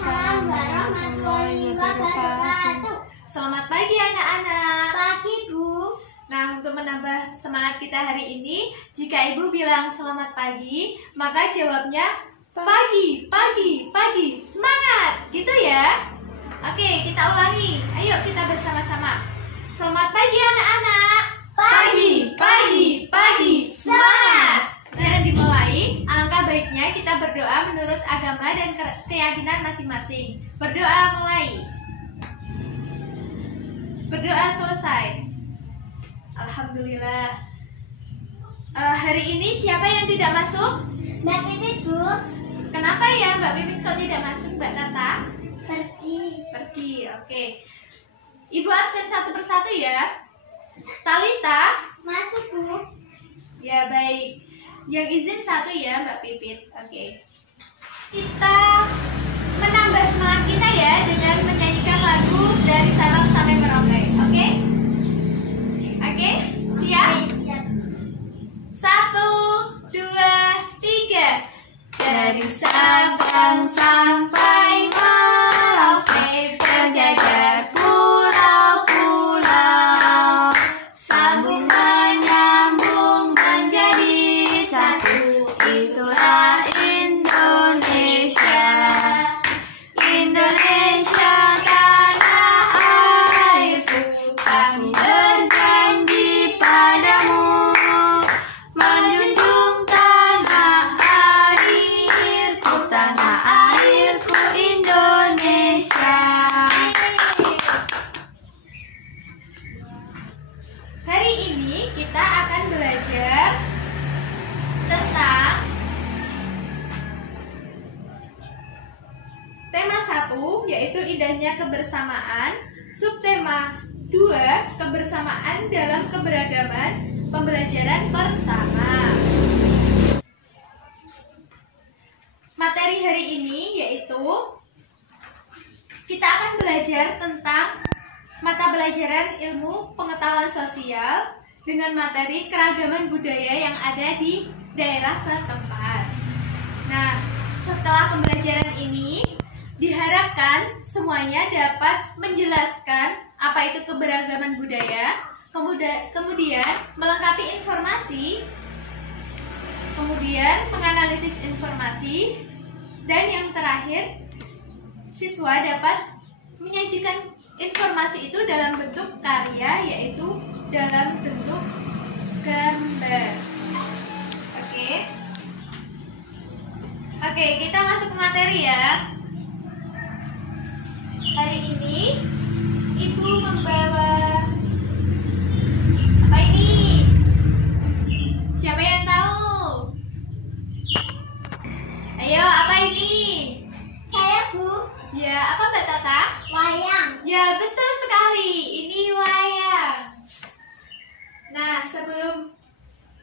Waalaikumsalam warahmatullahi wabarakatuh. Selamat pagi anak-anak. Pagi, Bu. Nah, untuk menambah semangat kita hari ini, jika Ibu bilang selamat pagi, maka jawabnya pagi, pagi, pagi, semangat, gitu ya. Oke, kita ulangi. Ayo kita bersama-sama. Selamat pagi anak-anak. Pagi, pagi, pagi, semangat. Sekarang dimulai, alangkah baiknya kita berdoa menurut agama dan keyakinan masing-masing. Berdoa mulai. Berdoa selesai. Alhamdulillah. Hari ini siapa yang tidak masuk? Mbak Pipit, Bu. Kenapa ya Mbak Pipit kok tidak masuk, Mbak Tata? Pergi. Oke. Ibu absen satu persatu ya. Talita? Masuk, Bu. Ya baik. Yang izin satu ya Mbak Pipit. Oke. Kita menambah semangat kita ya dengan menyanyikan lagu dari Sabang sampai Merauke. Oke? Oke? Siap? Siap. 1, 2, 3. Dari Sabang sampai Merauke berjajar pulau-pulau, sambung menyambung menjadi satu. Itulah Indonesia. Indonesia tanah airku, kami berjanji padamu menjunjung tanah airku Indonesia. Hari ini kita akan belajar tentang tema 1, yaitu indahnya kebersamaan. Subtema 2, kebersamaan dalam keberagaman. Pembelajaran pertama. Materi hari ini yaitu kita akan belajar tentang mata pelajaran ilmu pengetahuan sosial dengan materi keragaman budaya yang ada di daerah setempat. Nah, setelah pembelajaran ini diharapkan semuanya dapat menjelaskan apa itu keberagaman budaya, kemudian melengkapi informasi, kemudian menganalisis informasi, dan yang terakhir siswa dapat menyajikan informasi itu dalam bentuk karya, yaitu dalam bentuk gambar. Oke, kita masuk ke materi ya. Hari ini Ibu membawa apa ini? Siapa yang tahu? Ayo, apa ini? Saya, Bu. Ya, apa Mbak Tata? Wayang. Ya, betul sekali. Ini wayang. Nah, sebelum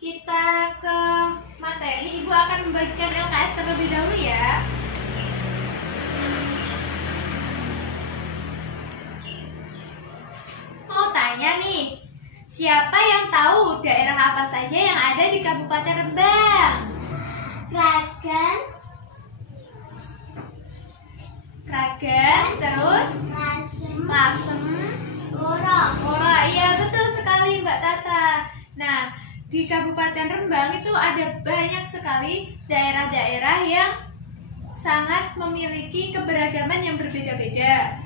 kita ke materi, Ibu akan membagikan LKS terlebih dahulu ya. Mau tanya nih, siapa yang tahu daerah apa saja yang ada di Kabupaten Rembang? Kragan, terus Lasem, Moro. Iya, betul sekali Mbak Tata. Nah, di Kabupaten Rembang itu ada banyak sekali daerah-daerah yang sangat memiliki keberagaman yang berbeda-beda.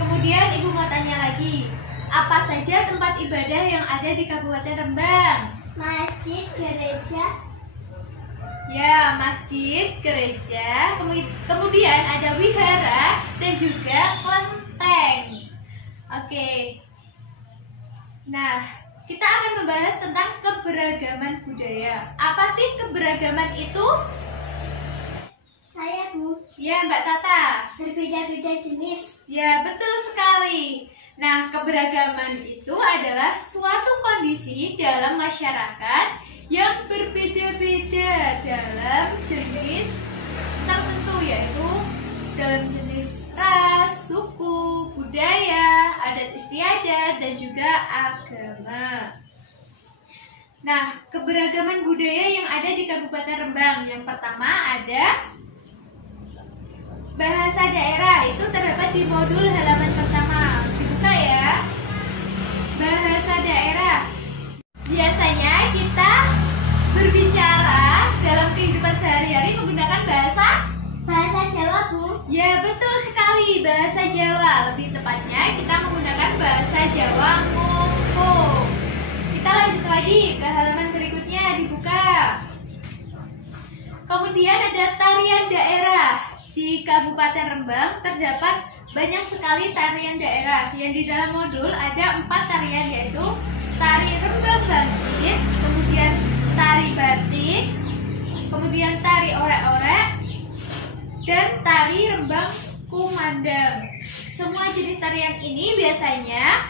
Kemudian Ibu mau tanya lagi, apa saja tempat ibadah yang ada di Kabupaten Rembang? Masjid, gereja. Ya, masjid, gereja, kemudian ada wihara dan juga kelenteng. Oke. Nah, kita akan membahas tentang keberagaman budaya. Apa sih keberagaman itu? Saya, Bu. Ya, Mbak Tata. Berbeda-beda jenis. Ya, betul sekali. Nah, keberagaman itu adalah suatu kondisi dalam masyarakat yang berbeda-beda dalam jenis tertentu, yaitu dalam jenis ras, suku, budaya, adat istiadat, dan juga agama. Nah, keberagaman budaya yang ada di Kabupaten Rembang, yang pertama ada bahasa daerah itu terdapat di modul halaman pertama. Dibuka ya. Bahasa daerah. Biasanya kita berbicara dalam kehidupan sehari-hari menggunakan bahasa Jawa, Bu. Ya, betul sekali, bahasa Jawa. Lebih tepatnya kita menggunakan bahasa Jawa Mongko. Kita lanjut lagi ke halaman berikutnya, dibuka. Kemudian ada tarian daerah. Di Kabupaten Rembang terdapat banyak sekali tarian daerah. Yang di dalam modul ada 4 tarian, yaitu tari Rembang Bangkit, kemudian tari batik, kemudian tari orek-orek, dan tari Rembang Kumandang. Semua jenis tarian ini biasanya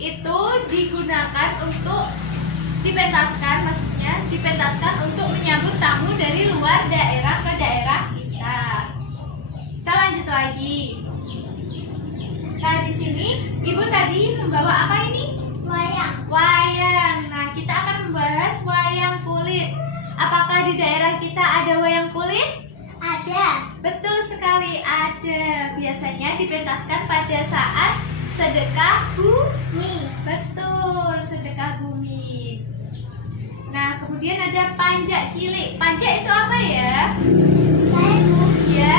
itu digunakan untuk dipentaskan, maksudnya dipentaskan untuk menyambut tamu dari luar daerah ke daerah kita. Kita lanjut lagi. Nah, di sini Ibu tadi membawa apa ini? Wayang. Wayang. Nah, kita akan membahas wayang kulit. Apakah di daerah kita ada wayang kulit? Ada. Betul sekali, ada. Biasanya dipentaskan pada saat sedekah bumi. Betul, sedekah bumi. Nah, kemudian ada panjak cilik. Panjak itu apa ya? Saya, Bu. Ya.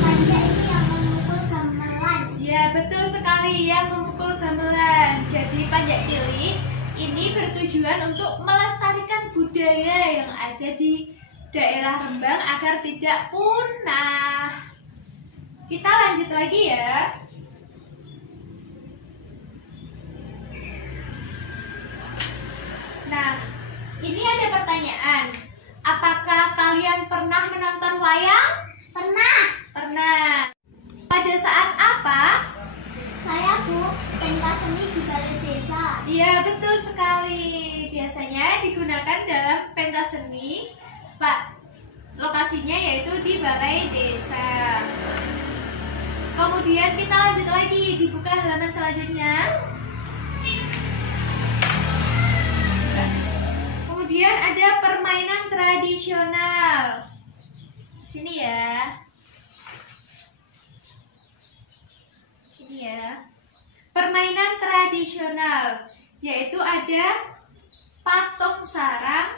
Panjak itu yang memukul gamelan. Ya, betul sekali, yang memukul gamelan. Jadi panjak cilik ini bertujuan untuk melestarikan budaya yang ada di daerah Rembang agar tidak punah. Kita lanjut lagi ya. Nah, ini ada pertanyaan. Apakah kalian pernah menonton wayang? Pernah. Pernah. Pada saat apa? Saya, Bu, pentas seni di balai desa. Iya, betul sekali. Biasanya digunakan dalam pentas seni. Pak, lokasinya yaitu di balai desa. Kemudian kita lanjut lagi, dibuka halaman selanjutnya. Kemudian ada permainan tradisional. Sini ya. Ini ya. Permainan tradisional yaitu ada patung sarang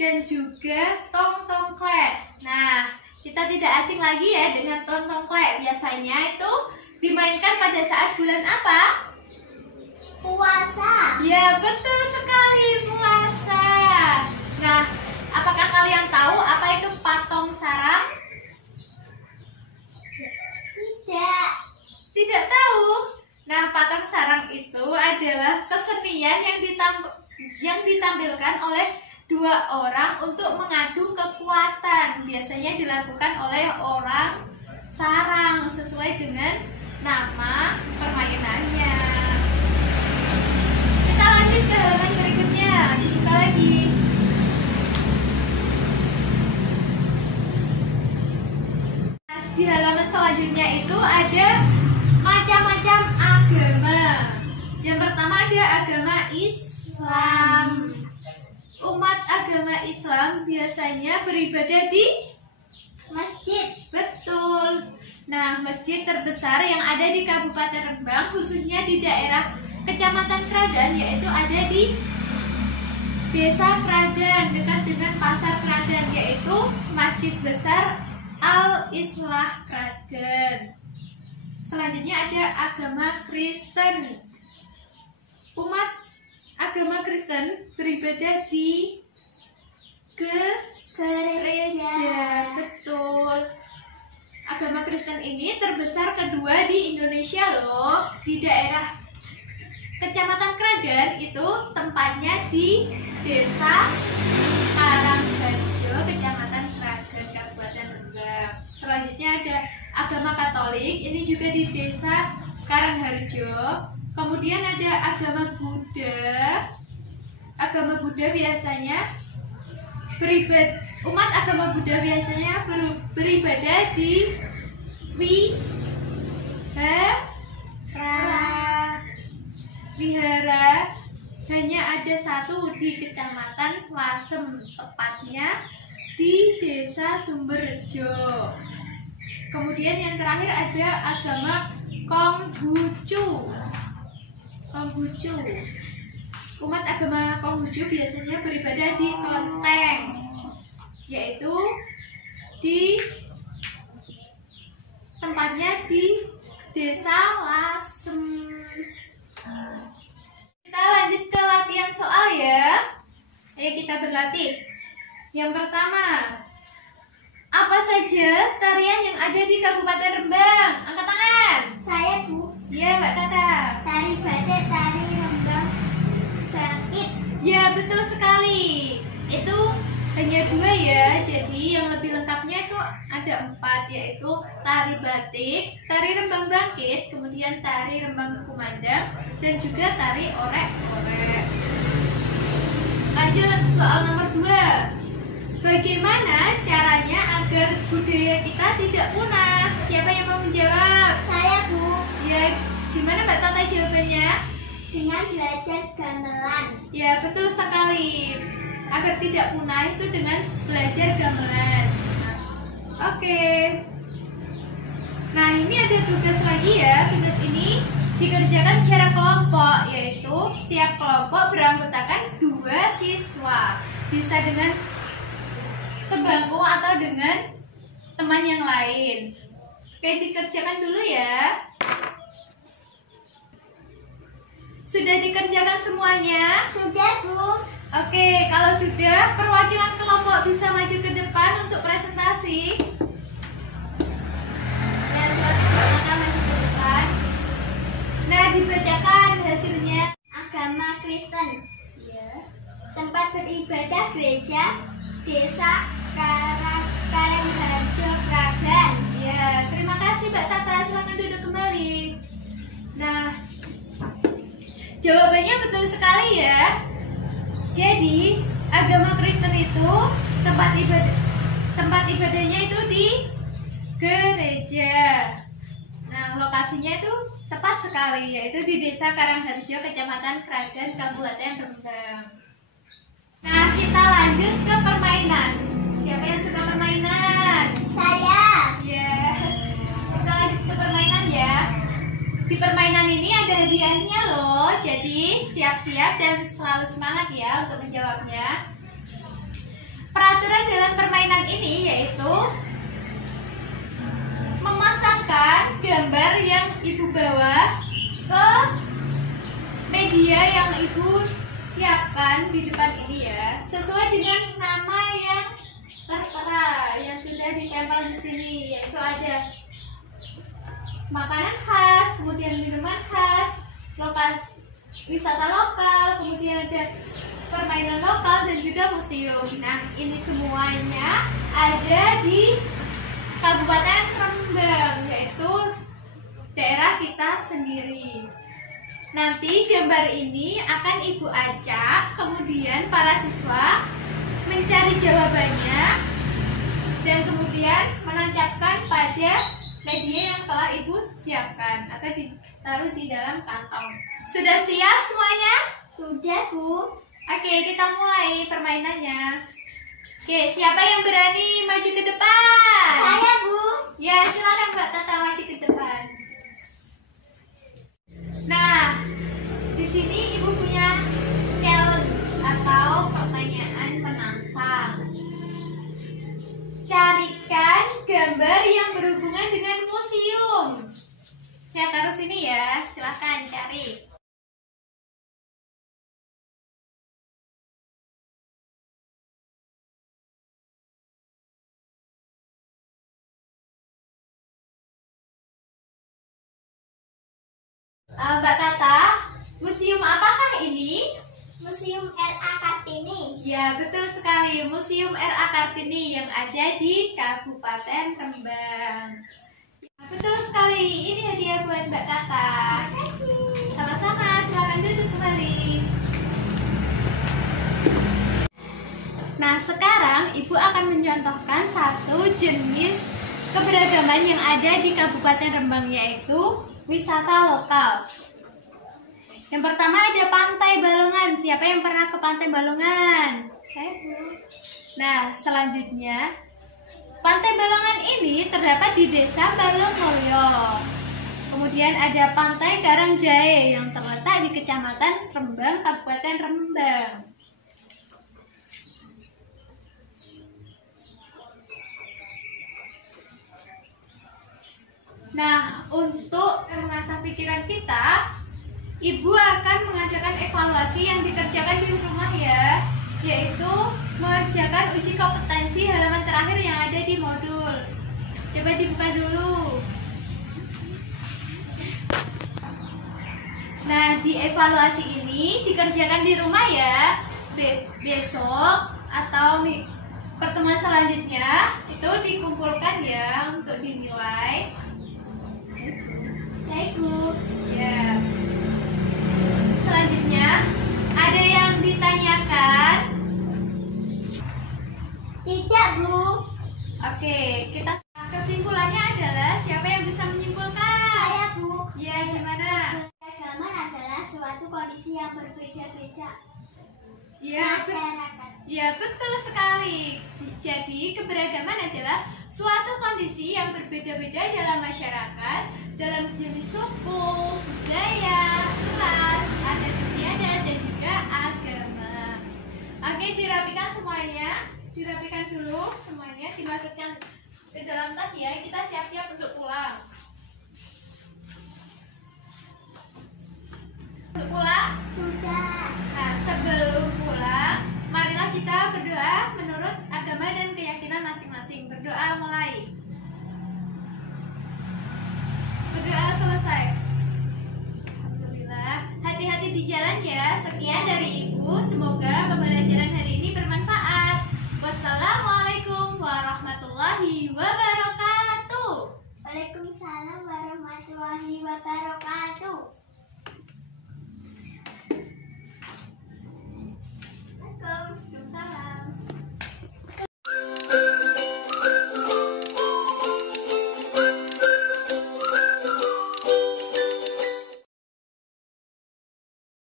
dan juga tong-tongklek. Nah, kita tidak asing lagi ya dengan tong-tongklek. Biasanya itu dimainkan pada saat bulan apa? Puasa. Ya, betul sekali, puasa. Nah, apakah kalian tahu apa itu patong sarang? Tidak. Tidak tahu. Nah, patong sarang itu adalah kesenian yang ditampilkan oleh 2 orang untuk mengadu kekuatan. Biasanya dilakukan oleh orang sarang sesuai dengan nama permainannya. Kita lanjut ke halaman berikutnya. Dibuka lagi. Nah, di halaman selanjutnya itu ada macam-macam agama. Yang pertama ada agama Islam. Umat agama Islam biasanya beribadah di Masjid. betul. Nah, masjid terbesar yang ada di Kabupaten Rembang, khususnya di daerah Kecamatan Kragan, yaitu ada di Desa Kragan, dekat dengan Pasar Kragan, yaitu Masjid Besar Al-Islah Kragan. Selanjutnya ada agama Kristen. Umat agama Kristen beribadah di gereja. Betul. Agama Kristen ini terbesar kedua di Indonesia loh. Di daerah Kecamatan Kragan itu tempatnya di Desa Karangharjo, Kecamatan Kragan, Kabupaten Rembang. Selanjutnya ada agama Katolik, ini juga di Desa Karangharjo. Kemudian ada agama Buddha. Agama Buddha biasanya umat agama Buddha biasanya beribadah di wihara hanya ada satu di Kecamatan Lasem, tepatnya di Desa Sumberjo. Kemudian yang terakhir ada agama Konghucu. Konghucu. Umat agama Konghucu biasanya beribadah di kelenteng, yaitu di tempatnya di Desa Lasem. Kita lanjut ke latihan soal ya. Ayo kita berlatih. Yang pertama, apa saja tarian yang ada di Kabupaten Rembang? Angkat tangan. Saya Bu. Ya, Mbak Tata. Tari batik, tari rembang, bangkit. Ya, betul sekali. Itu hanya 2 ya. Jadi yang lebih lengkapnya itu ada 4, yaitu tari batik, tari rembang bangkit, kemudian tari rembang kumandang, dan juga tari orek-orek. Lanjut soal nomor 2. Bagaimana caranya agar budaya kita tidak punah? Siapa yang mau menjawab? Saya Bu. Ya, gimana Mbak Tata jawabannya? Dengan belajar gamelan. Ya, betul sekali. Agar tidak punah itu dengan belajar gamelan. Oke. Nah, ini ada tugas lagi ya. Tugas ini dikerjakan secara kelompok, yaitu setiap kelompok beranggotakan 2 siswa. Bisa dengan sebangku atau dengan teman yang lain. Oke, dikerjakan dulu ya. Sudah dikerjakan semuanya? Sudah Bu. Oke, kalau sudah, perwakilan kelompok bisa maju ke depan untuk presentasi. Ya, silakan maju ke depan. Nah, dibacakan hasilnya. Agama Kristen. Ya. Tempat beribadah gereja Desa Karangharjo Kragan. Ya, terima kasih Mbak Tata. Silakan duduk kembali. Nah, jawabannya betul sekali ya. Jadi, agama Kristen itu tempat ibadahnya itu di gereja. Nah, lokasinya itu tepat sekali, yaitu di Desa Karangharjo, Kecamatan Kragan, Kabupaten Rembang. Nah, kita lanjut ke permainan. Siapa yang suka permainan? Saya. Ya, kita lanjut ke permainan ya. Di permainan ini ada hadiahnya loh. Jadi siap-siap dan selalu semangat ya untuk menjawabnya. Peraturan dalam permainan ini yaitu memasangkan gambar yang ibu bawa ke media yang ibu siapkan di depan ini ya, sesuai dengan nama yang tertera yang sudah ditempel di sini, yaitu ada makanan khas, kemudian minuman khas, lokasi wisata lokal, kemudian ada permainan lokal dan juga museum. Nah, ini semuanya ada di Kabupaten Rembang, yaitu daerah kita sendiri. Nanti gambar ini akan ibu acak, kemudian para siswa mencari jawabannya dan kemudian menancapkan pada media yang telah ibu siapkan atau ditaruh di dalam kantong. Sudah siap semuanya? Sudah Bu. Oke, kita mulai permainannya. Oke, siapa yang berani maju ke depan? Saya Bu. Ya, silakan Mbak Tata maju ke depan. Nah, di sini ibu punya challenge atau pertanyaan penantang. Carikan gambar yang berhubungan dengan museum. Saya taruh sini ya, silahkan cari. Mbak Tata, museum apakah ini? Museum R.A. Kartini. Ya, betul sekali. Museum R.A. Kartini yang ada di Kabupaten Rembang. Betul sekali. Ini hadiah buat Mbak Tata. Terima kasih. Sama-sama, silakan duduk kembali. Nah, sekarang Ibu akan mencontohkan satu jenis keberagaman yang ada di Kabupaten Rembang, yaitu wisata lokal. Yang pertama ada Pantai Balongan. Siapa yang pernah ke Pantai Balongan? Saya Bu. Nah, selanjutnya Pantai Balongan ini terdapat di Desa Balongoyo. Kemudian ada Pantai Karangjae yang terletak di Kecamatan Rembang, Kabupaten Rembang. Nah, untuk mengasah pikiran kita, Ibu akan mengadakan evaluasi yang dikerjakan di rumah ya, yaitu mengerjakan uji kompetensi halaman terakhir yang ada di modul. Coba dibuka dulu. Nah, di evaluasi ini dikerjakan di rumah ya. Besok atau pertemuan selanjutnya itu dikumpulkan ya untuk dinilai. Baik, Bu. Ya. Selanjutnya, ada yang ditanyakan? Tidak, Bu. Oke, kita kesimpulannya adalah siapa yang bisa menyimpulkan? Saya, Bu. Ya, gimana? Keberagaman adalah suatu kondisi yang berbeda-beda Ya, masyarakat. ya, betul sekali. Jadi, keberagaman adalah suatu kondisi yang berbeda-beda dalam masyarakat, dalam jenis suku, budaya, ras, adat istiadat, dan juga agama. Oke, dirapikan semuanya. Dirapikan dulu semuanya, dimasukkan ke dalam tas ya. Kita siap-siap untuk pulang. Untuk pulang.